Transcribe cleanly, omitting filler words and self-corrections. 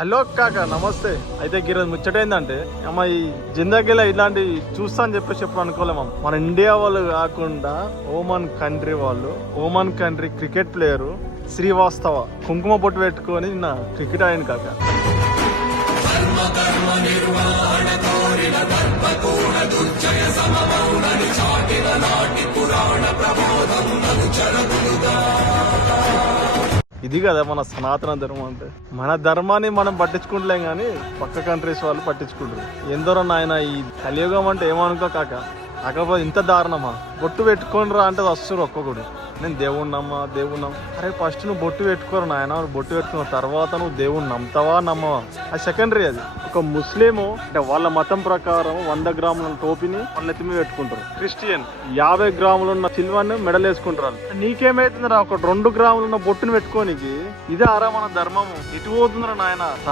Hello కాక నమస్తే. అయితే ఈరోజు ముచ్చటైందంటే అమ్మ ఈ జిందగీలో ఇలాంటి చూస్తా అని చెప్పేసి ఎప్పుడు అనుకోలేము. మన ఇండియా వాళ్ళు కాకుండా ఓమన్ కంట్రీ క్రికెట్ ప్లేయరు శ్రీవాస్తవ కుంకుమ బొట్టు పెట్టుకొని నిన్న క్రికెట్ ఆడిన కాక. ఇది కదా మన సనాతన ధర్మం అంటే. మన ధర్మాన్ని మనం పట్టించుకుంటలేం కానీ పక్క కంట్రీస్ వాళ్ళు పట్టించుకుంటారు. ఎందరో నాయన ఈ కలియుగం అంటే ఏమనుకో కాక. కాకపోతే ఇంత దారుణమా? బొట్టు పెట్టుకోని రా అంటే వస్తున్నారు ఒక్కొక్కడు. నేను దేవుణ్ణమ్మా. అరే ఫస్ట్ నువ్వు బొట్టు పెట్టుకోరు నాయన. బొట్టు పెట్టుకున్న తర్వాత నువ్వు దేవుణ్ణి నమ్ముతావా నమ్మవా అది సెకండరీ. అది ఒక ముస్లిము అంటే వాళ్ళ మతం ప్రకారం 100 గ్రాముల టోపీని వాళ్ళ నెత్తి మీద పెట్టుకుంటారు. క్రిస్టియన్ 50 గ్రాములు ఉన్న సిల్వర్ మెడల్ వేసుకుంటారు. నీకేమైతుందిరా ఒక 2 గ్రాములు ఉన్న బొట్టును పెట్టుకోనికి? ఇదే ఆరా మన ధర్మము. ఎటు పోతుందిరా నాయన?